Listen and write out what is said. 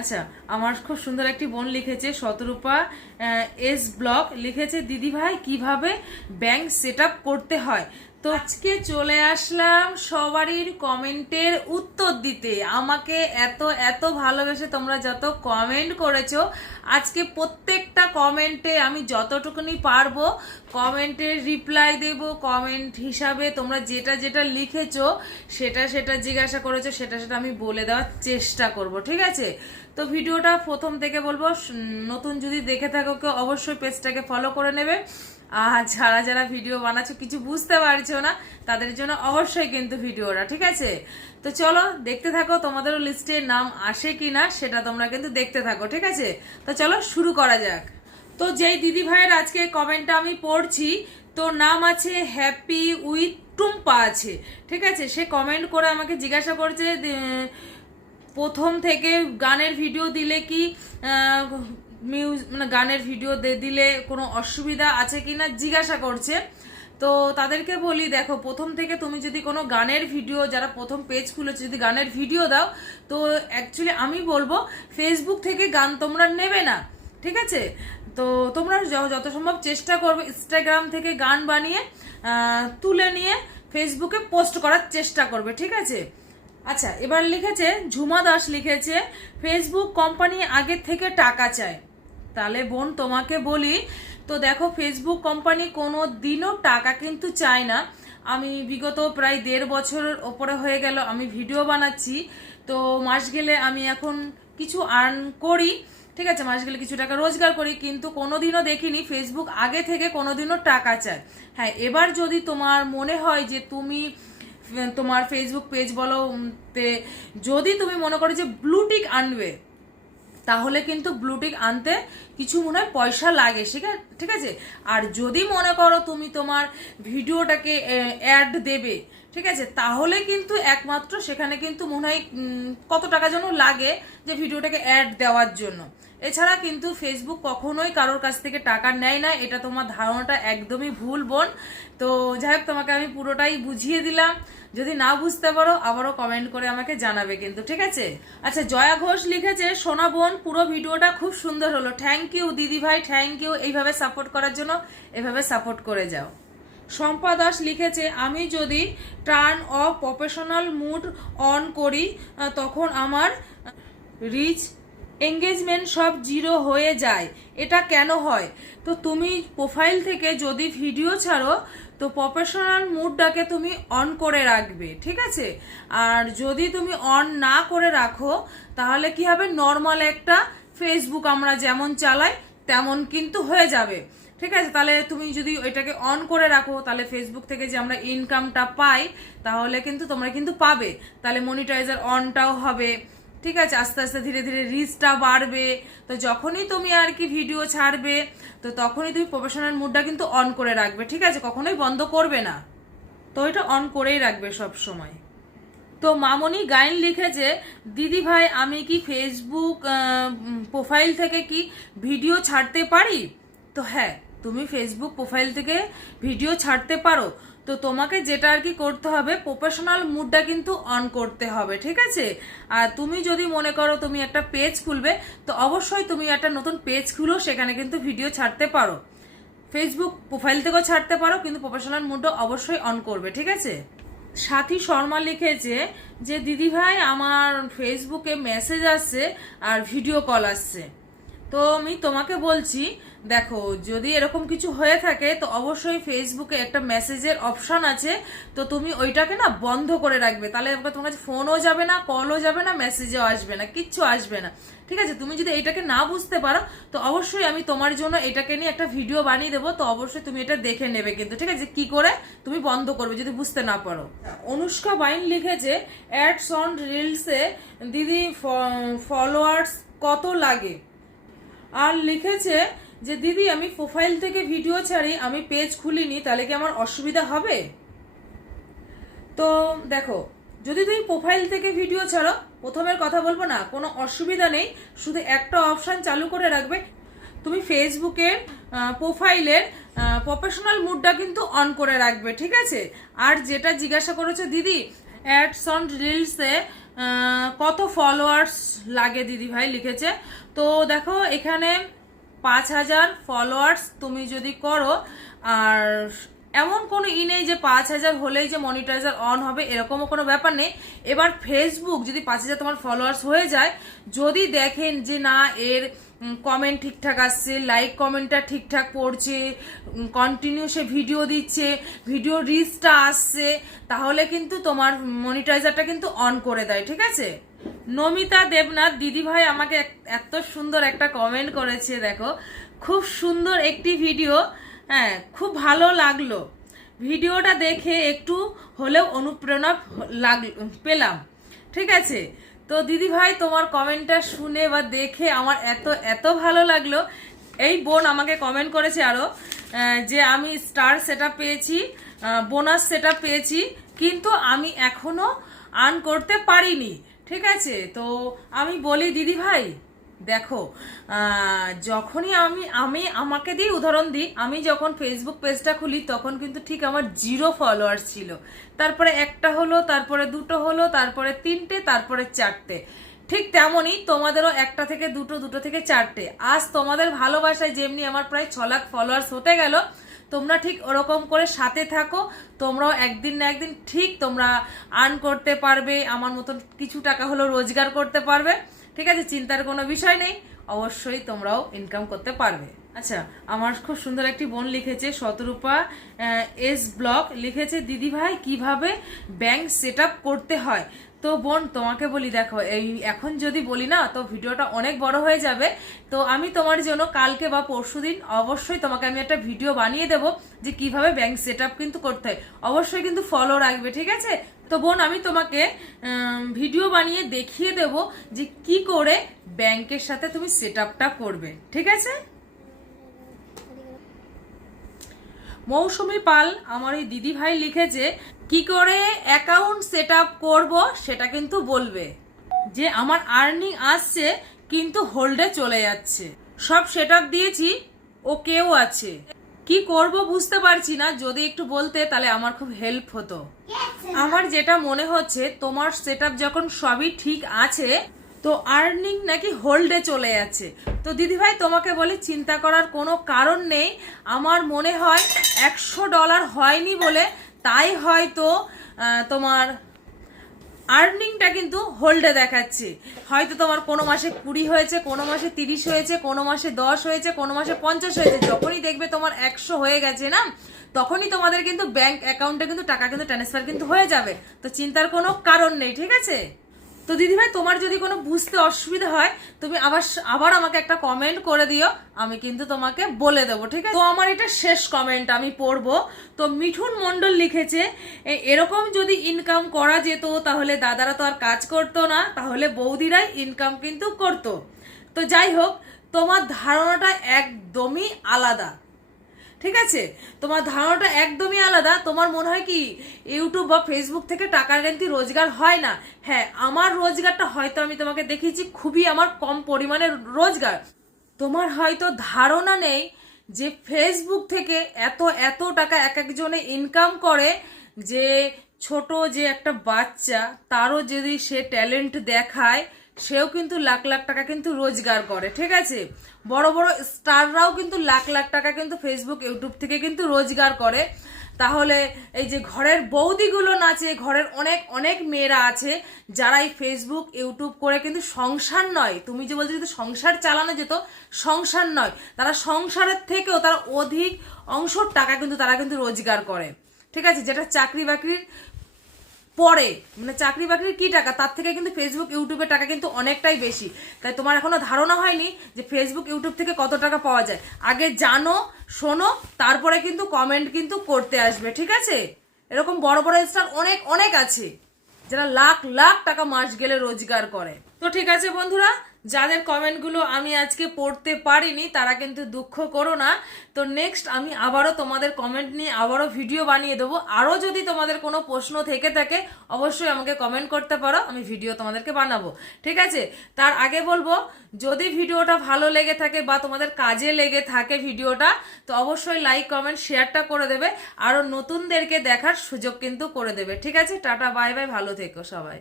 আচ্ছা আমার খুব সুন্দর একটি বোন লিখেছে, শতরূপা এস ব্লক লিখেছে, দিদি ভাই, কীভাবে ব্যাংক সেট করতে হয়? তো আজকে চলে আসলাম সবারই কমেন্টের উত্তর দিতে। আমাকে এত এত ভালোবেসে তোমরা যত কমেন্ট করেছ, আজকে প্রত্যেকটা কমেন্টে আমি যতটুকুনি পারব কমেন্টের রিপ্লাই দেব, কমেন্ট হিসাবে তোমরা যেটা যেটা লিখেছো, সেটা সেটা জিজ্ঞাসা করেছ, সেটা সেটা আমি বলে দেওয়ার চেষ্টা করব, ঠিক আছে? তো ভিডিওটা প্রথম থেকে বলব নতুন যদি দেখে থাকো কেউ অবশ্যই পেজটাকে ফলো করে নেবে। আর যারা যারা ভিডিও বানাচ্ছো, কিছু বুঝতে পারছ না, তাদের জন্য অবশ্যই কিন্তু ভিডিওটা, ঠিক আছে? তো চলো, দেখতে থাকো, তোমাদেরও লিস্টে নাম আসে কি না সেটা তোমরা কিন্তু দেখতে থাকো, ঠিক আছে? তো চলো, শুরু করা যাক। তো যেই দিদি ভাইয়ের আজকে কমেন্টটা আমি পড়ছি তো নাম আছে হ্যাপি উইথ টুম্পা আছে, ঠিক আছে? সে কমেন্ট করে আমাকে জিজ্ঞাসা করছে প্রথম থেকে গানের ভিডিও দিলে কি মিউজ মানে গানের ভিডিও দিলে কোনো অসুবিধা আছে কি না জিজ্ঞাসা করছে। তো তাদেরকে বলি, দেখো, প্রথম থেকে তুমি যদি কোনো গানের ভিডিও, যারা প্রথম পেজ খুলেছে, যদি গানের ভিডিও দাও, তো অ্যাকচুয়ালি আমি বলব ফেসবুক থেকে গান তোমরা নেবে না, ঠিক আছে? তো তোমরা যত সম্ভব চেষ্টা করবে ইনস্টাগ্রাম থেকে গান বানিয়ে তুলে নিয়ে ফেসবুকে পোস্ট করার চেষ্টা করবে, ঠিক আছে? আচ্ছা এবার লিখেছে, ঝুমা দাস লিখেছে ফেসবুক কোম্পানি আগের থেকে টাকা চায়। তাহলে বোন, তোমাকে বলি, তো দেখো ফেসবুক কোম্পানি কোনো দিনও টাকা কিন্তু চায় না। আমি বিগত প্রায় দেড় বছরের ওপরে হয়ে গেল, আমি ভিডিও বানাচ্ছি। তো মাস গেলে আমি এখন কিছু আর্ন করি, ঠিক আছে? মাস গেলে কিছু টাকা রোজগার করি, কিন্তু কোনোদিনও দেখিনি ফেসবুক আগে থেকে কোনোদিনও টাকা চায়। হ্যাঁ এবার যদি তোমার মনে হয় যে তুমি, তোমার ফেসবুক পেজ বলো তে যদি তুমি মনে করো যে ব্লুটিক আনবে তাহলে কিন্তু ব্লুটিক আনতে কিছু মনে হয় পয়সা লাগে, ঠিক আছে? আর যদি মনে করো তুমি তোমার ভিডিওটাকে অ্যাড দেবে, ঠিক আছে? তাহলে কিন্তু একমাত্র সেখানে কিন্তু মনে হয় কত টাকা যেন লাগে যে ভিডিওটাকে অ্যাড দেওয়ার জন্য। এছাড়া কিন্তু ফেসবুক কখনোই কারোর কাছ থেকে টাকা নেয় না, এটা তোমার ধারণাটা একদমই ভুল বোন। তো যাই হোক, তোমাকে আমি পুরোটাই বুঝিয়ে দিলাম। যদি না বুঝতে পারো, আবারও কমেন্ট করে আমাকে জানাবে কিন্তু, ঠিক আছে? আচ্ছা জয়া ঘোষ লিখেছে, সোনা বোন, পুরো ভিডিওটা খুব সুন্দর হলো। থ্যাংক ইউ দিদি ভাই থ্যাংক ইউ এইভাবে সাপোর্ট করার জন্য এভাবে সাপোর্ট করে যাও। শম্পা দাস লিখেছে, আমি যদি turn off professional mood on করি তখন আমার রিচ এঙ্গেজমেন্ট সব জিরো হয়ে যায়। এটা কেন হয়? তো তুমি প্রোফাইল থেকে যদি ভিডিও ছাড়ো তো প্রফেশনাল মুডটাকে তুমি অন করে রাখবে, ঠিক আছে? আর যদি তুমি অন না করে রাখো, তাহলে কি হবে? নর্মাল একটা ফেসবুক আমরা যেমন চালাই, তেমন কিন্তু হয়ে যাবে। ঠিক আছে? তাহলে তুমি যদি ওইটাকে অন করে রাখো, তাহলে ফেসবুক থেকে যে আমরা ইনকামটা পাই, তাহলে কিন্তু তোমরা কিন্তু পাবে। তাহলে মনিটাইজার অনটাও হবে। ঠিক আছে, আস্তে আস্তে ধীরে ধীরে রিচটা বাড়বে। তো যখনই তুমি আর কি ভিডিও ছাড়বে, তো তখনই তুমি প্রফেশনাল মুডটা কিন্তু অন করে রাখবে, ঠিক আছে? কখনোই বন্ধ করবে না। তো এটা অন করেই রাখবে সব সময় তো মামনি গাইন লিখেছে, দিদি ভাই, আমি কি ফেসবুক প্রোফাইল থেকে কি ভিডিও ছাড়তে পারি? তো হ্যাঁ তুমি ফেসবুক প্রোফাইল থেকে ভিডিও ছাড়তে পারো। তো তোমাকে যেটা আর কি করতে হবে প্রফেশনাল মুডটা কিন্তু অন করতে হবে, ঠিক আছে? আর তুমি যদি মনে করো তুমি একটা পেজ খুলবে, তো অবশ্যই তুমি একটা নতুন পেজ খুলো সেখানে কিন্তু ভিডিও ছাড়তে পারো। ফেসবুক প্রোফাইল থেকেও ছাড়তে পারো, কিন্তু প্রফেশনাল মুডও অবশ্যই অন করবে, ঠিক আছে? সাথী শর্মা লিখেছে যে দিদি ভাই আমার ফেসবুকে মেসেজ আসছে আর ভিডিও কল আসছে। তো আমি তোমাকে বলছি, দেখো, যদি এরকম কিছু হয়ে থাকে, তো অবশ্যই ফেসবুকে একটা মেসেজের অপশন আছে, তো তুমি ওইটাকে না বন্ধ করে রাখবে। তাহলে এবার তোমার কাছে ফোনও যাবে না কলও যাবে না মেসেজও আসবে না, কিচ্ছু আসবে না। ঠিক আছে? তুমি যদি এটাকে না বুঝতে পারো, তো অবশ্যই আমি তোমার জন্য এটাকে নিয়ে একটা ভিডিও বানিয়ে দেবো, তো অবশ্যই তুমি এটা দেখে নেবে কিন্তু। ঠিক আছে? কি করে? তুমি বন্ধ করবে যদি বুঝতে না পারো। অনুষ্কা বাইন লিখেছে অ্যাডস অন রিলসে দিদি ফলোয়ার্স কত লাগে? আর লিখেছে যে, দিদি, আমি প্রোফাইল থেকে ভিডিও ছাড়ি, আমি পেজ খুলিনি, তাহলে কি আমার অসুবিধা হবে? তো দেখো, যদি তুমি প্রোফাইল থেকে ভিডিও ছাড়ো প্রথমের কথা বলব না, কোনো অসুবিধা নেই, শুধু একটা অপশান চালু করে রাখবে। তুমি ফেসবুকের প্রোফাইলের প্রফেশনাল মুডটা কিন্তু অন করে রাখবে, ঠিক আছে? আর যেটা জিজ্ঞাসা করেছ, দিদি অ্যাডস অন রিলসে কত ফলোয়ার্স লাগে দিদি ভাই লিখেছে? তো দেখো, এখানে পাঁচ হাজার ফলোয়ার্স তুমি যদি করো, আর এমন কোনো ই নেই যে পাঁচ হাজার হলেই যে মনিটাইজার অন হবে, এরকমও কোনো ব্যাপার নেই। এবার ফেসবুক যদি পাঁচ হাজার তোমার ফলোয়ার্স হয়ে যায়, যদি দেখেন যে না, এর কমেন্ট ঠিকঠাক আসছে লাইক কমেন্টটা ঠিকঠাক পড়ছে কন্টিনিউ সে ভিডিও দিচ্ছে ভিডিও রিচটা আসছে, তাহলে কিন্তু তোমার মনিটাইজারটা কিন্তু অন করে দেয়, ঠিক আছে? নমিতা দেবনাথ দিদিভাই আমাকে এত সুন্দর একটা কমেন্ট করেছে, দেখো। খুব সুন্দর একটি ভিডিও হ্যাঁ খুব ভালো লাগল। ভিডিওটা দেখে একটু হলেও অনুপ্রেরণা লাগ পেলাম। ঠিক আছে? তো দিদি ভাই তোমার কমেন্টটা শুনে বা দেখে আমার এত এত ভালো লাগল। এই বোন আমাকে কমেন্ট করেছে আরও আহ, যে আমি স্টার সেটা পেয়েছি বোনাস সেটা পেয়েছি কিন্তু আমি এখনও আর্ন করতে পারিনি। ঠিক আছে? তো আমি বলি দিদি ভাই দেখো যখনই আমি আমি আমাকে দিয়ে উদাহরণ দিই, আমি যখন ফেসবুক পেজটা খুলি, তখন কিন্তু ঠিক আমার জিরো ফলোয়ার ছিল। তারপরে একটা হলো, তারপরে দুটো হলো, তারপরে তিনটে, তারপরে চারটে। ঠিক তেমনই তোমাদেরও একটা থেকে দুটো দুটো থেকে চারটে। আজ তোমাদের ভালোবাসায় যেমনি আমার প্রায় ছ লাখ ফলোয়ার্স হতে গেল, তোমরা ঠিক ওরকম করে সাথে থাকো, তোমরাও একদিন না একদিন ঠিক তোমরা আর্ন করতে পারবে, আমার মতন কিছু টাকা হলো রোজগার করতে পারবে। ঠিক আছে চিন্তার কোনো বিষয় নেই। অবশ্যই তোমরাও ইনকাম করতে পারবে। আচ্ছা আমার খুব সুন্দর একটি বোন লিখেছে, শতরূপা এস ব্লক লিখেছে, দিদি ভাই, কীভাবে ব্যাংক সেট করতে হয়? তো বোন, তোমাকে বলি, দেখো, এই এখন যদি বলি না, তো ভিডিওটা অনেক বড় হয়ে যাবে। তো আমি তোমার জন্য কালকে বা পরশু দিন অবশ্যই তোমাকে আমি একটা ভিডিও বানিয়ে দেবো যে কীভাবে ব্যাংক সেট কিন্তু করতে হয়। অবশ্যই কিন্তু ফলো রাখবে, ঠিক আছে? তো বোন, আমি তোমাকে ভিডিও বানিয়ে দেখিয়ে দেব যে কি করে ব্যাংকের সাথে তুমি সেট করবে, ঠিক আছে? মৌসুমি পাল আমার এই দিদি ভাই লিখেছে, কি করে অ্যাকাউন্ট সেট আপ করব সেটা কিন্তু বলবে। যে আমার আর্নিং আসছে, কিন্তু হোল্ডে চলে যাচ্ছে। সব সেট দিয়েছি, ও কেউ আছে। কি করব বুঝতে পারছি না, যদি একটু বলতে তাহলে আমার খুব হেল্প হতো। আমার যেটা মনে হচ্ছে, তোমার সেট যখন সবই ঠিক আছে তো আর্নিং নাকি হোল্ডে চলে যাচ্ছে। তো দিদিভাই, তোমাকে বলি, চিন্তা করার কোনো কারণ নেই। আমার মনে হয় একশো ডলার হয়নি বলে তাই হয়তো তোমার আর্নিংটা কিন্তু হোল্ডে দেখাচ্ছে। হয়তো তোমার কোনো মাসে কুড়ি হয়েছে, কোনো মাসে তিরিশ হয়েছে, কোনো মাসে দশ হয়েছে, কোনো মাসে পঞ্চাশ হয়েছে। যখনই দেখবে তোমার একশো হয়ে গেছে না, তখনই তোমাদের কিন্তু ব্যাংক অ্যাকাউন্টে কিন্তু টাকা কিন্তু ট্রান্সফার কিন্তু হয়ে যাবে। তো চিন্তার কোনো কারণ নেই, ঠিক আছে? তো দিদিভাই, তোমার যদি কোনো বুঝতে অসুবিধা হয়, তুমি আবার আবার আমাকে একটা কমেন্ট করে দিও, আমি কিন্তু তোমাকে বলে দেবো, ঠিক আছে? তো আমার এটা শেষ কমেন্ট আমি পড়ব। তো মিঠুন মন্ডল লিখেছে, "এ- এরকম যদি ইনকাম করা যেত, তাহলে দাদারা তো আর কাজ করতো না, তাহলে বৌদিরাই ইনকাম কিন্তু করতো। তো যাই হোক, তোমার ধারণাটা একদমই আলাদা। ঠিক আছে? তোমার ধারণাটা একদমই আলাদা। তোমার মনে হয় কি, ইউটিউব বা ফেসবুক থেকে টাকা কিন্তু রোজগার হয় না? হ্যাঁ আমার রোজগারটা হয়তো আমি তোমাকে দেখিয়েছি, খুবই আমার কম পরিমাণের রোজগার। তোমার হয়তো ধারণা নেই যে ফেসবুক থেকে এত এত টাকা এক একজনে ইনকাম করে যে ছোট যে একটা বাচ্চা, তারও যদি সে ট্যালেন্ট দেখায় সেও কিন্তু লাখ লাখ টাকা কিন্তু রোজগার করে, ঠিক আছে? বড় বড় স্টাররাও কিন্তু লাখ লাখ টাকা কিন্তু ফেসবুক ইউটিউব থেকে কিন্তু রোজগার করে। তাহলে এই যে ঘরের বৌদিগুলো নাচে, ঘরের অনেক অনেক মেয়েরা আছে, যারা এই ফেসবুক ইউটিউব করে কিন্তু সংসার নয়। তুমি যে বলছো যদি সংসার চালানো যেত, সংসার নয়। তারা সংসারের থেকেও তারা অধিক অংশ টাকা কিন্তু তারা কিন্তু রোজগার করে। ঠিক আছে? যেটা চাকরি বাকরির পরে মানে চাকরি বাকরির কি টাকা? তার থেকে কিন্তু ফেসবুক ইউটিউবের টাকা কিন্তু অনেকটাই বেশি। তাই তোমার এখনও ধারণা হয়নি যে ফেসবুক ইউটিউব থেকে কত টাকা পাওয়া যায়। আগে জানো, শোনো, তারপরে কিন্তু কমেন্ট কিন্তু করতে আসবে, ঠিক আছে? এরকম বড় বড় স্টার অনেক অনেক আছে, যারা লাখ লাখ টাকা মাস গেলে রোজগার করে। তো ঠিক আছে বন্ধুরা যাদের কমেন্টগুলো আমি আজকে পড়তে পারিনি, তারা কিন্তু দুঃখ করো না। তো নেক্সট আমি আবারও তোমাদের কমেন্ট নিয়ে আবারও ভিডিও বানিয়ে দেবো। আরও যদি তোমাদের কোনো প্রশ্ন থেকে থাকে, অবশ্যই আমাকে কমেন্ট করতে পারো, আমি ভিডিও তোমাদেরকে বানাবো। ঠিক আছে? তার আগে বলব, যদি ভিডিওটা ভালো লেগে থাকে বা তোমাদের কাজে লেগে থাকে ভিডিওটা, তো অবশ্যই লাইক কমেন্ট শেয়ারটা করে দেবে। আরও নতুনদেরকে দেখার সুযোগ কিন্তু করে দেবে। ঠিক আছে? টাটা বাই বাই ভালো থেকো সবাই।